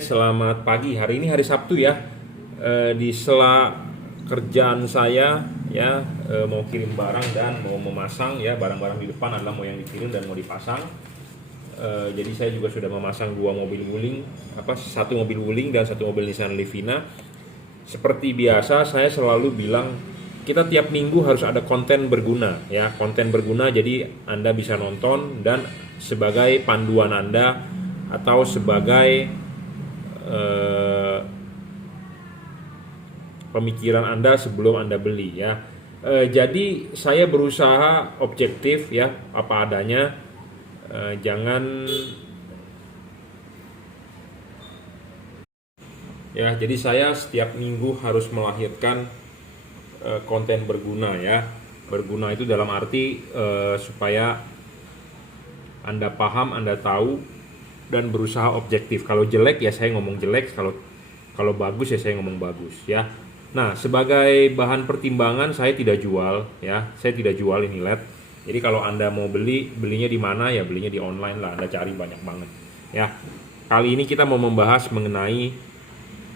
Selamat pagi. Hari ini hari Sabtu ya. Di sela kerjaan saya ya, mau kirim barang dan mau memasang ya, barang-barang di depan adalah mau yang dikirim dan mau dipasang. Jadi saya juga sudah memasang dua mobil wuling, satu mobil wuling dan satu mobil Nissan Livina. Seperti biasa saya selalu bilang kita tiap minggu harus ada konten berguna ya, konten berguna jadi Anda bisa nonton dan sebagai panduan Anda atau sebagai pemikiran Anda sebelum Anda beli ya. Jadi saya berusaha objektif ya, apa adanya. Jangan ya. Jadi saya setiap minggu harus melahirkan konten berguna ya. Berguna itu dalam arti supaya Anda paham, Anda tahu dan berusaha objektif. Kalau jelek ya saya ngomong jelek, kalau bagus ya saya ngomong bagus ya. Nah, sebagai bahan pertimbangan saya tidak jual ya. Saya tidak jual ini LED. Jadi kalau Anda mau belinya di mana ya, belinya di online lah. Anda cari banyak banget ya. Kali ini kita mau membahas mengenai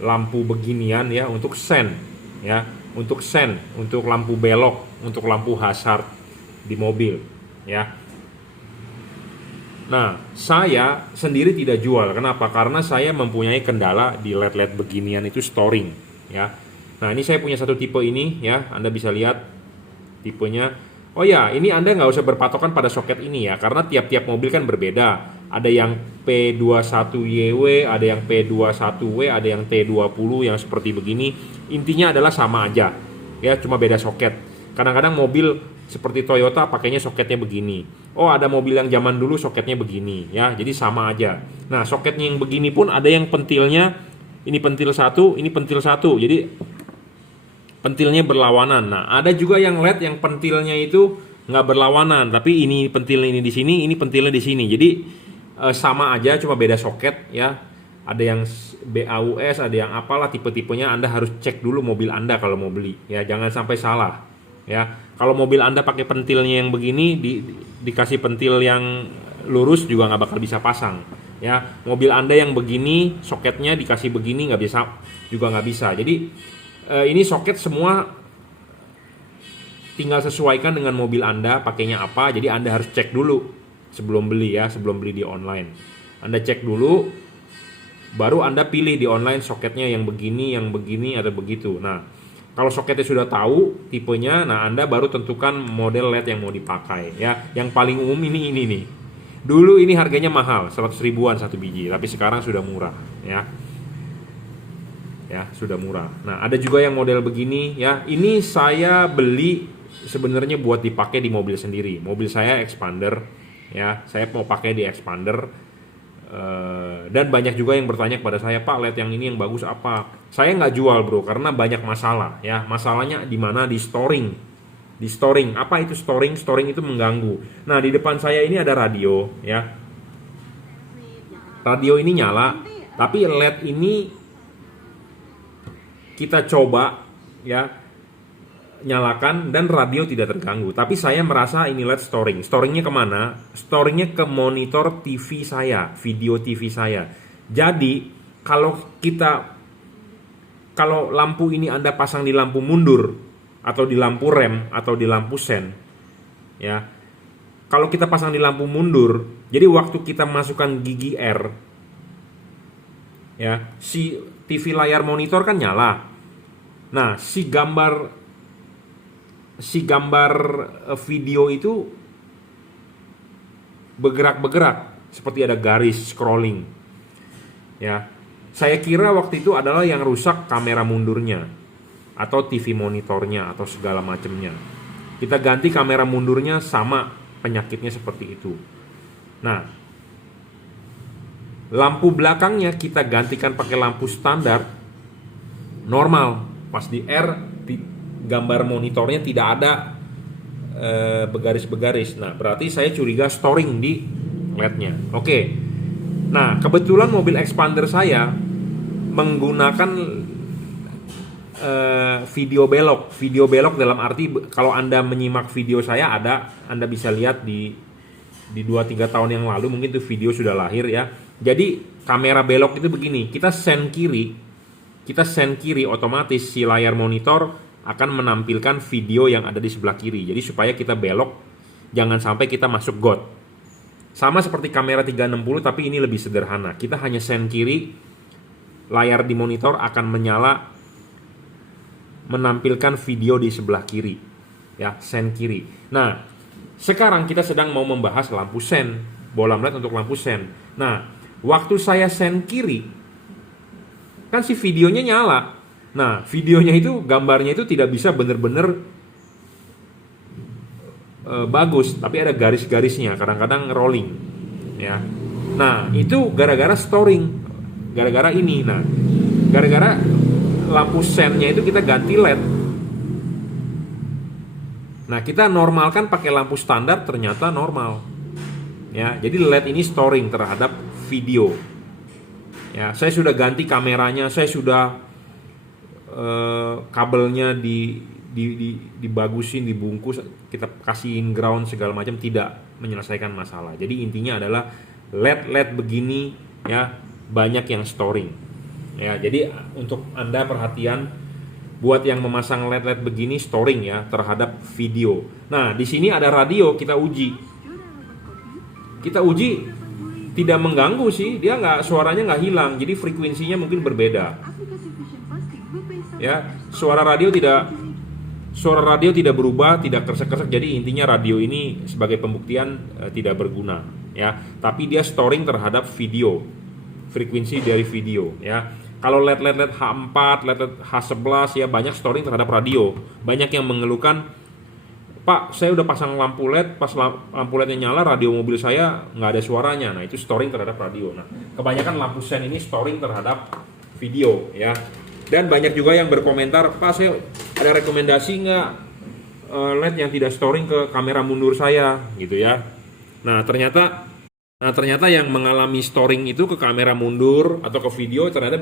lampu beginian ya, untuk sen ya, untuk lampu belok, untuk lampu hazard di mobil ya. Nah, saya sendiri tidak jual. Kenapa? Karena saya mempunyai kendala di LED-LED beginian itu storing ya. Nah, ini saya punya satu tipe ini ya. Anda bisa lihat tipenya. Oh ya, ini Anda nggak usah berpatokan pada soket ini ya, karena tiap-tiap mobil kan berbeda. Ada yang P21YW, ada yang P21W, ada yang T20 yang seperti begini. Intinya adalah sama aja ya, cuma beda soket. Kadang-kadang mobil seperti Toyota pakainya soketnya begini. Oh, ada mobil yang zaman dulu soketnya begini ya. Jadi sama aja. Nah, soketnya yang begini pun ada yang pentilnya, ini pentil satu, ini pentil satu. Jadi pentilnya berlawanan. Nah, ada juga yang LED yang pentilnya itu nggak berlawanan, tapi ini pentilnya ini di sini, ini pentilnya di sini. Jadi sama aja, cuma beda soket ya. Ada yang BAUS, ada yang apalah tipe-tipenya. Anda harus cek dulu mobil Anda kalau mau beli ya, jangan sampai salah ya. Kalau mobil Anda pakai pentilnya yang begini, dikasih pentil yang lurus juga nggak bakal bisa pasang ya. Mobil Anda yang begini, soketnya dikasih begini nggak bisa, juga nggak bisa. Jadi ini soket semua tinggal sesuaikan dengan mobil Anda pakainya apa. Jadi Anda harus cek dulu sebelum beli ya, sebelum beli di online. Anda cek dulu, baru Anda pilih di online soketnya yang begini atau begitu. Nah, kalau soketnya sudah tahu tipenya, nah Anda baru tentukan model LED yang mau dipakai ya. Yang paling umum ini nih. Dulu ini harganya mahal, 100 ribuan satu biji, tapi sekarang sudah murah ya. Ya, sudah murah. Nah, ada juga yang model begini ya. Ini saya beli sebenarnya buat dipakai di mobil sendiri. Mobil saya expander ya. Saya mau pakai di expander. Dan banyak juga yang bertanya kepada saya, Pak, LED yang ini yang bagus apa? Saya nggak jual bro, karena banyak masalah ya. Masalahnya di mana? Di storing. Di storing. Apa itu storing? Storing itu mengganggu. Nah, di depan saya ini ada radio ya. Radio ini nyala, tapi LED ini kita coba ya nyalakan dan radio tidak terganggu. Tapi saya merasa ini LED storing. Storingnya kemana? Storingnya ke monitor TV saya, video TV saya. Jadi kalau lampu ini Anda pasang di lampu mundur atau di lampu rem atau di lampu sen ya. Kalau kita pasang di lampu mundur, jadi waktu kita masukkan gigi R ya, si TV layar monitor kan nyala. Nah, si gambar video itu bergerak-bergerak seperti ada garis scrolling ya. Saya kira waktu itu adalah yang rusak kamera mundurnya atau TV monitornya atau segala macamnya. Kita ganti kamera mundurnya, sama penyakitnya seperti itu. Nah, lampu belakangnya kita gantikan pakai lampu standar normal. Pas di R, gambar monitornya tidak ada bergaris-bergaris. Nah, berarti saya curiga storing di LED-nya. Oke. Nah, kebetulan mobil expander saya menggunakan video belok. Video belok dalam arti kalau Anda menyimak video saya, Anda bisa lihat di 2-3 tahun yang lalu, mungkin itu video sudah lahir ya. Jadi kamera belok itu begini, kita send kiri, otomatis si layar monitor akan menampilkan video yang ada di sebelah kiri. Jadi supaya kita belok, jangan sampai kita masuk got. Sama seperti kamera 360 tapi ini lebih sederhana. Kita hanya send kiri, layar di monitor akan menyala, menampilkan video di sebelah kiri. Ya, send kiri. Nah, sekarang kita sedang mau membahas lampu sen, bola LED untuk lampu sen. Nah, waktu saya send kiri, kan si videonya nyala. Nah, videonya itu, gambarnya itu tidak bisa benar-benar bagus, tapi ada garis-garisnya, kadang-kadang rolling, ya. Nah, itu gara-gara storing, gara-gara ini. Nah, gara-gara lampu sennya itu kita ganti LED. Nah, kita normalkan pakai lampu standar, ternyata normal, ya. Jadi LED ini storing terhadap video. Ya, saya sudah ganti kameranya, saya sudah kabelnya dibagusin, dibungkus, kita kasihin ground segala macam, tidak menyelesaikan masalah. Jadi intinya adalah LED begini ya banyak yang storing. Ya, jadi untuk Anda perhatian buat yang memasang LED begini storing ya terhadap video. Nah, di sini ada radio, kita uji. Tidak mengganggu sih, dia suaranya nggak hilang, jadi frekuensinya mungkin berbeda. Ya, suara radio tidak berubah, tidak kresek-kresek. Jadi intinya radio ini sebagai pembuktian tidak berguna, ya. Tapi dia storing terhadap video, frekuensi dari video, ya. Kalau LED H4, LED H11 ya banyak storing terhadap radio. Banyak yang mengeluhkan, Pak, saya udah pasang lampu LED, pas lampu LED-nya nyala, radio mobil saya nggak ada suaranya. Nah, itu storing terhadap radio. Nah, kebanyakan lampu sen ini storing terhadap video, ya. Dan banyak juga yang berkomentar, Pak, saya ada rekomendasi nggak LED yang tidak storing ke kamera mundur saya, gitu ya. Nah, ternyata yang mengalami storing itu ke kamera mundur atau ke video ternyata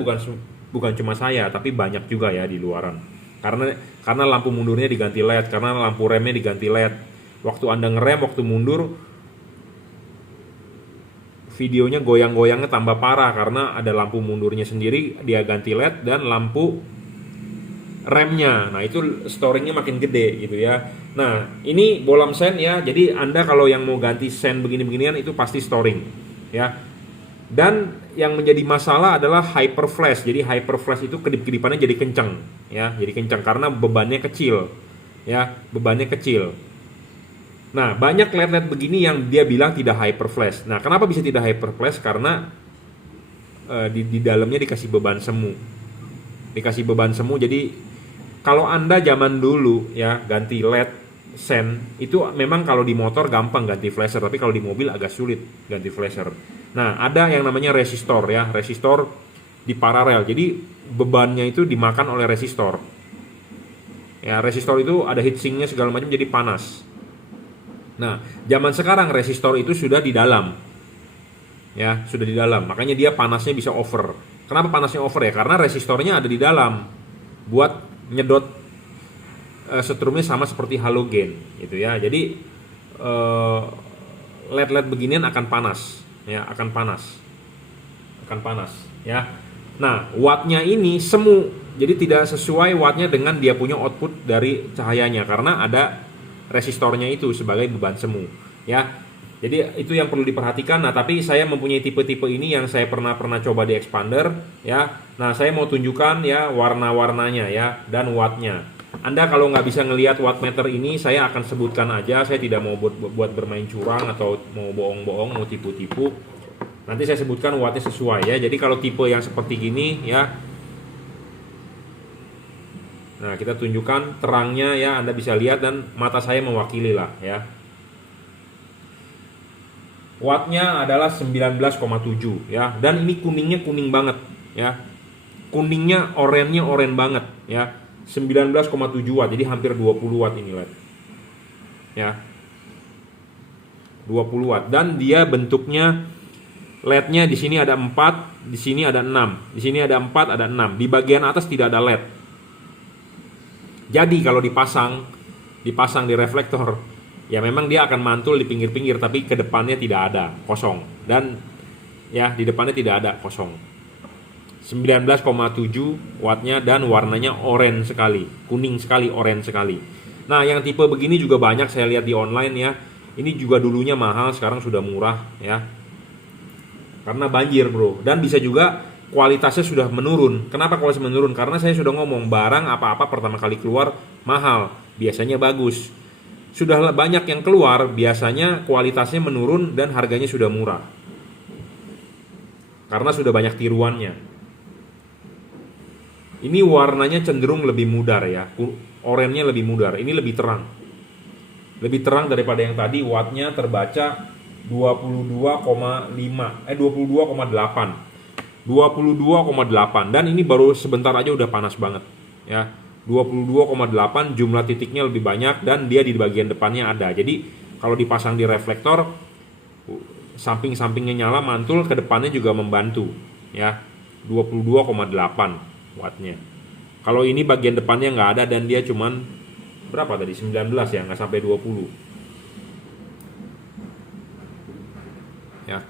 bukan cuma saya, tapi banyak juga ya di luaran. Karena lampu mundurnya diganti LED, karena lampu remnya diganti LED. Waktu Anda ngerem, waktu mundur, videonya goyang-goyangnya tambah parah karena ada lampu mundurnya sendiri, dia ganti LED, dan lampu remnya. Nah, itu storingnya makin gede gitu ya. Nah, ini bolam sen ya. Jadi Anda kalau yang mau ganti sen begini-beginian itu pasti storing ya. Dan yang menjadi masalah adalah hyper flash. Jadi hyper flash itu kedip-kedipannya jadi kencang ya, jadi kencang karena bebannya kecil. Ya, bebannya kecil. Nah, banyak LED begini yang dia bilang tidak hyper flash. Nah, kenapa bisa tidak hyper flash? Karena di dalamnya dikasih beban semu. Jadi kalau Anda zaman dulu ya ganti LED sen itu memang kalau di motor gampang ganti flasher, tapi kalau di mobil agak sulit ganti flasher. Nah, ada yang namanya resistor ya, resistor di paralel. Jadi bebannya itu dimakan oleh resistor. Ya, resistor itu ada heatsinknya segala macam jadi panas. Nah, zaman sekarang resistor itu sudah di dalam. Ya, sudah di dalam. Makanya dia panasnya bisa over. Kenapa panasnya over ya? Karena resistornya ada di dalam. Buat nyedot setrumnya sama seperti halogen gitu ya. Jadi LED beginian akan panas. Ya, akan panas ya. Nah, wattnya ini semu, jadi tidak sesuai wattnya dengan dia punya output dari cahayanya karena ada resistornya itu sebagai beban semu ya. Jadi itu yang perlu diperhatikan. Nah, tapi saya mempunyai tipe-tipe ini yang saya pernah coba di expander ya. Nah, saya mau tunjukkan ya warna-warnanya ya dan wattnya. Anda kalau nggak bisa ngelihat wattmeter ini, saya akan sebutkan aja. Saya tidak mau buat bermain curang atau mau bohong-bohong, mau tipu-tipu. Nanti saya sebutkan wattnya sesuai ya. Jadi kalau tipe yang seperti gini ya. Nah, kita tunjukkan terangnya ya, Anda bisa lihat dan mata saya mewakili lah ya. Wattnya adalah 19,7 ya. Dan ini kuningnya kuning banget ya. Kuningnya oranye banget ya. 19,7 watt, jadi hampir 20 watt ini LED ya, 20 watt. Dan dia bentuknya LED-nya di sini ada 4, di sini ada 6, di sini ada 4, ada 6. Di bagian atas tidak ada LED. Jadi kalau dipasang di reflektor ya memang dia akan mantul di pinggir-pinggir, tapi ke depannya tidak ada, kosong. Dan ya, di depannya tidak ada, kosong. 19,7 wattnya dan warnanya oranye sekali, kuning sekali, oranye sekali. Nah, yang tipe begini juga banyak saya lihat di online ya. Ini juga dulunya mahal, sekarang sudah murah ya. Karena banjir, bro. Dan bisa juga kualitasnya sudah menurun. Kenapa kualitasnya menurun? Karena saya sudah ngomong, barang apa-apa pertama kali keluar mahal, biasanya bagus. Sudah banyak yang keluar, biasanya kualitasnya menurun dan harganya sudah murah. Karena sudah banyak tiruannya. Ini warnanya cenderung lebih mudar ya. Oranye lebih mudar, ini lebih terang. Lebih terang daripada yang tadi, wattnya terbaca 22,5 22,8 22,8 dan ini baru sebentar aja udah panas banget ya. 22,8, jumlah titiknya lebih banyak dan dia di bagian depannya ada. Jadi kalau dipasang di reflektor, samping-sampingnya nyala, mantul, ke depannya juga membantu ya. 22,8 wattnya. Kalau ini bagian depannya nggak ada dan dia cuman berapa tadi, 19 ya, nggak sampai 20 ya.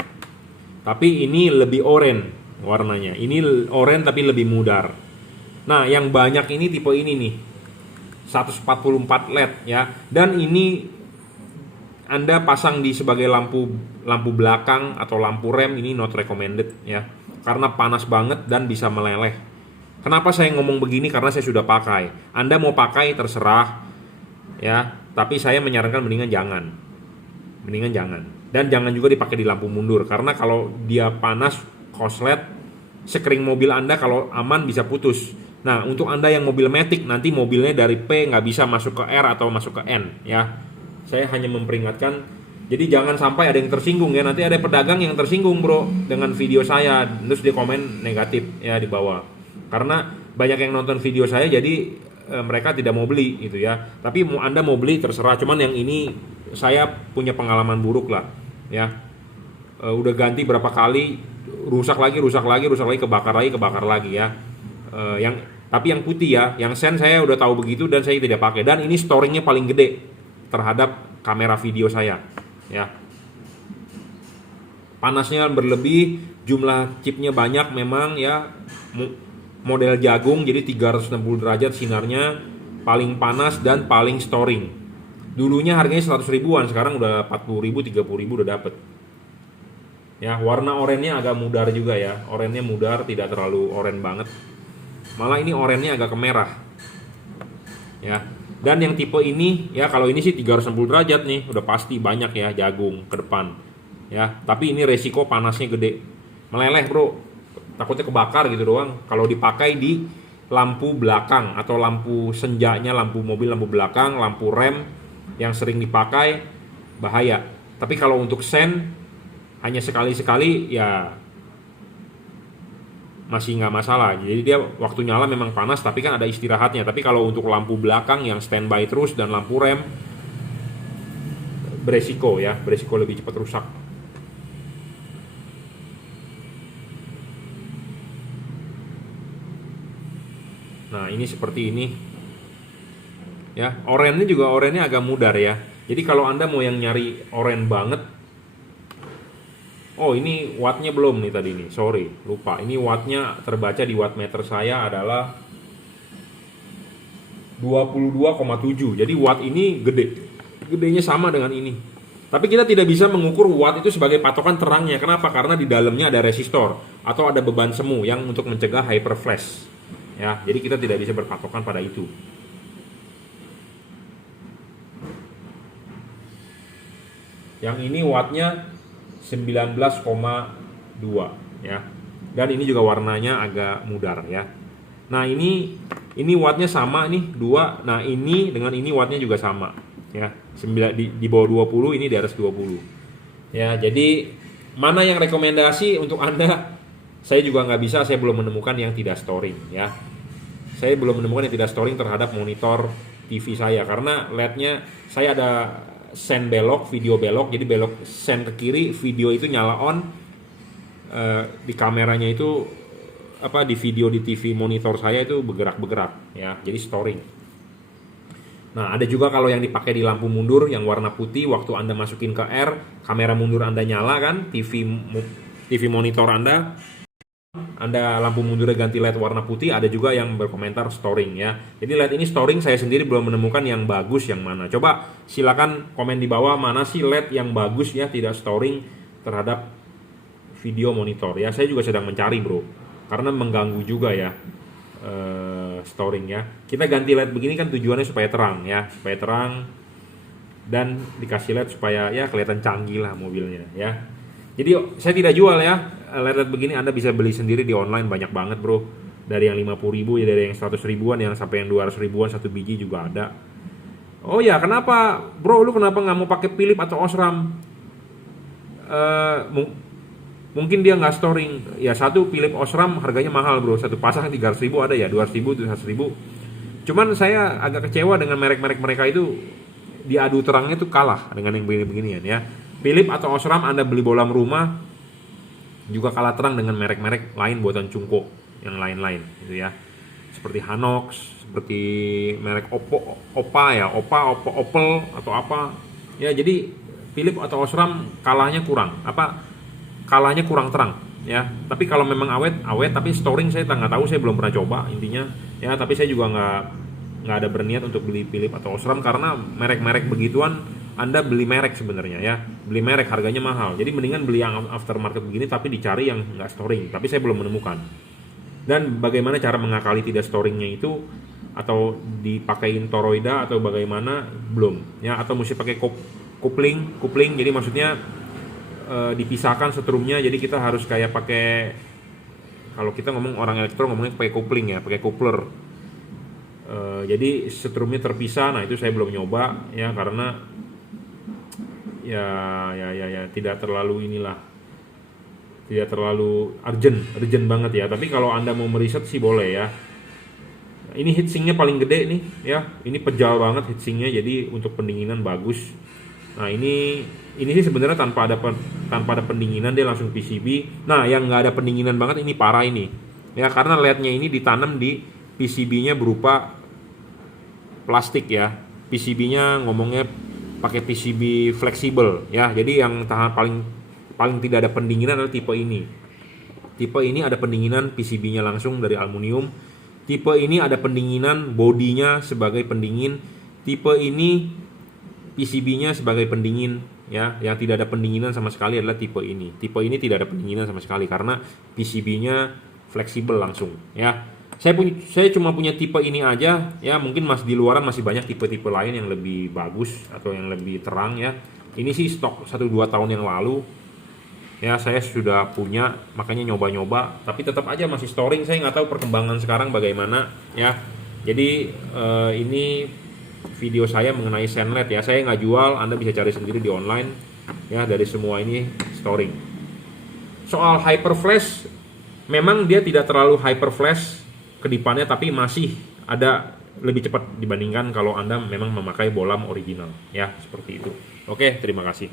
Tapi ini lebih oranye warnanya. Ini oranye tapi lebih mudar. Nah, yang banyak ini tipe ini nih, 144 LED ya. Dan ini Anda pasang di sebagai lampu belakang atau lampu rem, ini not recommended ya. Karena panas banget dan bisa meleleh. Kenapa saya ngomong begini? Karena saya sudah pakai. Anda mau pakai terserah ya, tapi saya menyarankan mendingan jangan. Mendingan jangan. Dan jangan juga dipakai di lampu mundur, karena kalau dia panas korslet, sekring mobil Anda kalau aman bisa putus. Nah, untuk Anda yang mobil matic, nanti mobilnya dari P nggak bisa masuk ke R atau masuk ke N ya. Saya hanya memperingatkan. Jadi jangan sampai ada yang tersinggung ya. Nanti ada pedagang yang tersinggung, bro, dengan video saya, terus dia komen negatif ya di bawah. Karena banyak yang nonton video saya, jadi mereka tidak mau beli gitu ya. Tapi Anda mau beli terserah. Cuman yang ini saya punya pengalaman buruk lah ya. Udah ganti berapa kali, rusak lagi, kebakar lagi ya. Tapi yang putih ya, yang sen saya udah tahu begitu dan saya tidak pakai. Dan ini storingnya paling gede terhadap kamera video saya ya. Panasnya berlebih, jumlah chipnya banyak memang ya. Model jagung, jadi 360 derajat sinarnya, paling panas dan paling storing. Dulunya harganya 100 ribuan, sekarang udah 40 ribu, 30 ribu udah dapet ya. Warna oranye agak mudar juga ya. Oranye mudar, tidak terlalu oranye banget. Malah ini oranye agak kemerah ya. Dan yang tipe ini ya, kalau ini sih 360 derajat nih, udah pasti banyak ya jagung ke depan ya. Tapi ini resiko panasnya gede, meleleh, bro. Takutnya kebakar gitu doang. Kalau dipakai di lampu belakang atau lampu senjanya, lampu mobil, lampu belakang, lampu rem yang sering dipakai, bahaya. Tapi kalau untuk sen hanya sekali-sekali ya masih nggak masalah. Jadi dia waktu nyala memang panas, tapi kan ada istirahatnya. Tapi kalau untuk lampu belakang yang standby terus dan lampu rem, beresiko ya, beresiko lebih cepat rusak. Nah, ini seperti ini ya. Oranye juga, oranye agak mudar ya. Jadi kalau Anda mau yang nyari oranye banget, oh ini wattnya belum nih tadi nih, sorry lupa. Ini wattnya terbaca di wattmeter saya adalah 22,7. Jadi watt ini gedenya sama dengan ini. Tapi kita tidak bisa mengukur watt itu sebagai patokan terangnya. Kenapa? Karena di dalamnya ada resistor atau ada beban semu yang untuk mencegah hyperflash ya. Jadi kita tidak bisa berpatokan pada itu. Yang ini wattnya 19,2 ya. Dan ini juga warnanya agak mudar ya. Nah, ini wattnya sama nih 2. Nah, ini dengan ini wattnya juga sama ya. Di bawah 20, ini di atas 20. Ya, jadi mana yang rekomendasi untuk Anda? Saya juga nggak bisa, saya belum menemukan yang tidak storing ya. Saya belum menemukan yang tidak storing terhadap monitor TV saya, karena LED-nya saya ada sen belok, video belok, jadi belok sen ke kiri, video itu nyala on, di kameranya itu di video di TV monitor saya itu bergerak ya, jadi storing. Nah, ada juga kalau yang dipakai di lampu mundur yang warna putih, waktu Anda masukin ke R, kamera mundur Anda nyala kan, TV TV monitor Anda lampu mundurnya ganti LED warna putih, ada juga yang berkomentar storing ya. Jadi LED ini storing, saya sendiri belum menemukan yang bagus yang mana. Coba silakan komen di bawah mana sih LED yang bagus ya, tidak storing terhadap video monitor ya. Saya juga sedang mencari bro, karena mengganggu juga ya storing ya. Kita ganti LED begini kan tujuannya supaya terang ya, supaya terang dan dikasih LED supaya ya kelihatan canggih lah mobilnya ya. Jadi saya tidak jual ya, LED begini Anda bisa beli sendiri di online, banyak banget bro. Dari yang 50.000 ya, dari yang 100 ribuan, yang sampai yang 200 ribuan satu biji juga ada. Oh ya, kenapa bro, lu kenapa nggak mau pakai Philips atau Osram? Mungkin dia nggak storing. Ya satu Philips Osram harganya mahal bro, satu pasang 300 ribu ada ya, 200 ribu, 100 ribu. Cuman saya agak kecewa dengan merek-merek mereka itu, diadu terangnya tuh kalah dengan yang begini-beginian ya. Philips atau Osram Anda beli bolam rumah juga kalah terang dengan merek-merek lain buatan Cungko yang lain-lain gitu ya. Seperti Hanox, seperti merek Opel atau apa. Ya jadi Philips atau Osram kalahnya kurang terang ya. Tapi kalau memang awet, tapi storing saya nggak tahu, saya belum pernah coba intinya ya. Tapi saya juga nggak ada berniat untuk beli Philips atau Osram, karena merek-merek begituan Anda beli merek sebenarnya ya, beli merek harganya mahal. Jadi mendingan beli yang aftermarket begini tapi dicari yang nggak storing. Tapi saya belum menemukan. Dan bagaimana cara mengakali tidak storingnya itu, atau dipakein toroida atau bagaimana, belum ya. Atau mesti pakai kupling. Jadi maksudnya dipisahkan setrumnya. Jadi kita harus kayak pakai, kalau kita ngomong orang elektro ngomongnya pakai kupling ya, pakai coupler. Jadi setrumnya terpisah. Nah itu saya belum nyoba ya, karena ya tidak terlalu urgent banget ya. Tapi kalau Anda mau meriset sih boleh ya. Ini heatsinknya paling gede nih ya, ini pejal banget heatsinknya, jadi untuk pendinginan bagus. Nah ini sih sebenarnya tanpa ada pendinginan dia langsung PCB. Nah yang nggak ada pendinginan banget ini parah ini ya, karena LED-nya ini ditanam di PCB-nya berupa plastik ya. PCB-nya ngomongnya pakai PCB fleksibel ya. Jadi yang tahan paling tidak ada pendinginan adalah tipe ini. Tipe ini ada pendinginan PCB-nya langsung dari aluminium. Tipe ini ada pendinginan bodinya sebagai pendingin. Tipe ini PCB-nya sebagai pendingin ya. Yang tidak ada pendinginan sama sekali adalah tipe ini. Tipe ini tidak ada pendinginan sama sekali karena PCB-nya fleksibel langsung ya. Saya cuma punya tipe ini aja ya, mungkin di luaran masih banyak tipe-tipe lain yang lebih bagus atau yang lebih terang ya. Ini sih stok 1-2 tahun yang lalu ya, saya sudah punya, makanya nyoba-nyoba, tapi tetap aja masih storing. Saya nggak tahu perkembangan sekarang bagaimana ya. Jadi ini video saya mengenai Senlet ya, saya nggak jual, Anda bisa cari sendiri di online ya. Dari semua ini storing. Soal hyperflash, memang dia tidak terlalu hyperflash kedipannya, tapi masih ada lebih cepat dibandingkan kalau Anda memang memakai bolam original ya, seperti itu. Oke, terima kasih.